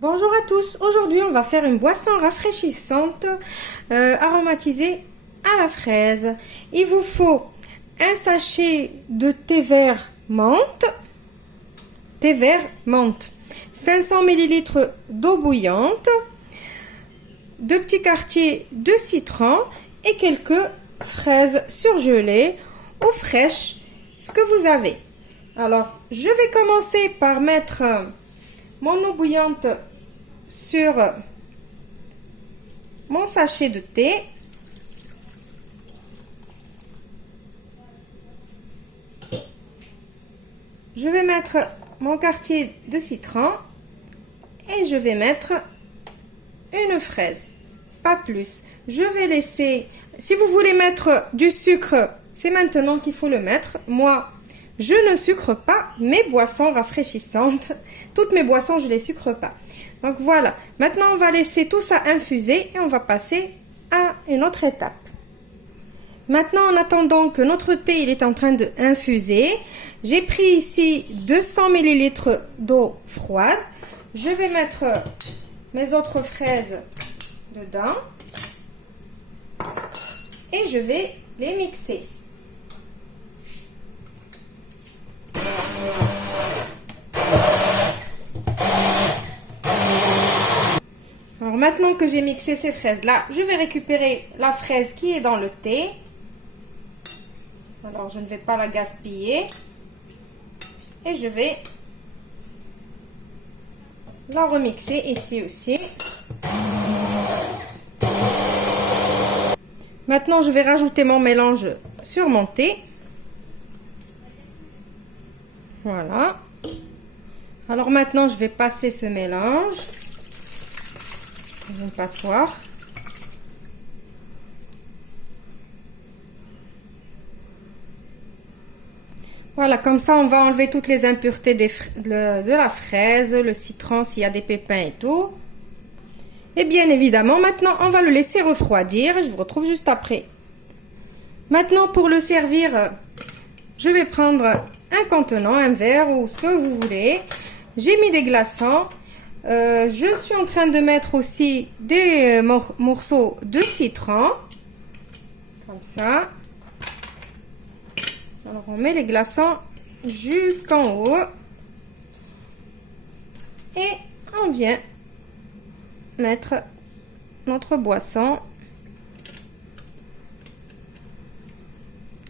Bonjour à tous, aujourd'hui on va faire une boisson rafraîchissante aromatisée à la fraise. Il vous faut un sachet de thé vert menthe, 500 ml d'eau bouillante, 2 petits quartiers de citron et quelques fraises surgelées ou fraîches, ce que vous avez. Alors, je vais commencer par mettre mon eau bouillante sur mon sachet de thé. Je vais mettre mon quartier de citron et je vais mettre une fraise, pas plus. Je vais laisser, si vous voulez mettre du sucre, c'est maintenant qu'il faut le mettre. Moi, je ne sucre pas mes boissons rafraîchissantes. Toutes mes boissons, je ne les sucre pas. Donc voilà. Maintenant, on va laisser tout ça infuser et on va passer à une autre étape. Maintenant, en attendant que notre thé il est en train de infuser, j'ai pris ici 200 ml d'eau froide. Je vais mettre mes autres fraises dedans et je vais les mixer. Alors maintenant que j'ai mixé ces fraises là, je vais récupérer la fraise qui est dans le thé. Alors je ne vais pas la gaspiller et je vais la remixer ici aussi. Maintenant je vais rajouter mon mélange sur mon thé. Voilà. Alors maintenant je vais passer ce mélange dans une passoire. Voilà, comme ça on va enlever toutes les impuretés de la fraise, le citron s'il y a des pépins et tout. Et bien évidemment, maintenant on va le laisser refroidir. Je vous retrouve juste après. Maintenant pour le servir, je vais prendre un contenant, un verre ou ce que vous voulez. J'ai mis des glaçons. Je suis en train de mettre aussi des morceaux de citron. Comme ça. Alors on met les glaçons jusqu'en haut. Et on vient mettre notre boisson.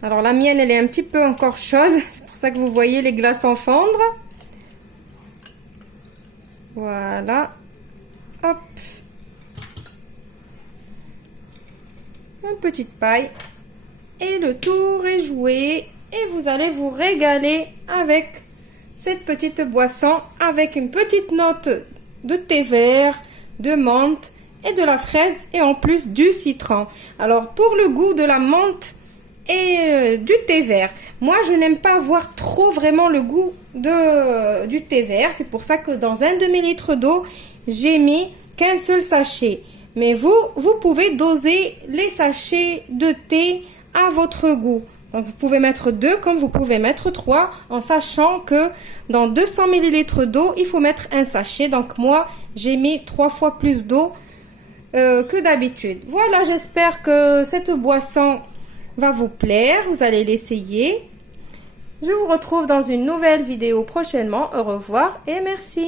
Alors la mienne elle est un petit peu encore chaude. C'est pour ça que vous voyez les glaçons fondre. Voilà. Hop. Une petite paille. Et le tour est joué. Et vous allez vous régaler avec cette petite boisson. Avec une petite note de thé vert, de menthe et de la fraise. Et en plus du citron. Alors pour le goût de la menthe et du thé vert. Moi, je n'aime pas avoir trop vraiment le goût du thé vert. C'est pour ça que dans un demi-litre d'eau, j'ai mis qu'un seul sachet. Mais vous pouvez doser les sachets de thé à votre goût. Donc, vous pouvez mettre 2 comme vous pouvez mettre 3 en sachant que dans 200 ml d'eau, il faut mettre un sachet. Donc, moi, j'ai mis 3 fois plus d'eau que d'habitude. Voilà, j'espère que cette boisson va vous plaire, vous allez l'essayer. Je vous retrouve dans une nouvelle vidéo prochainement. Au revoir et merci.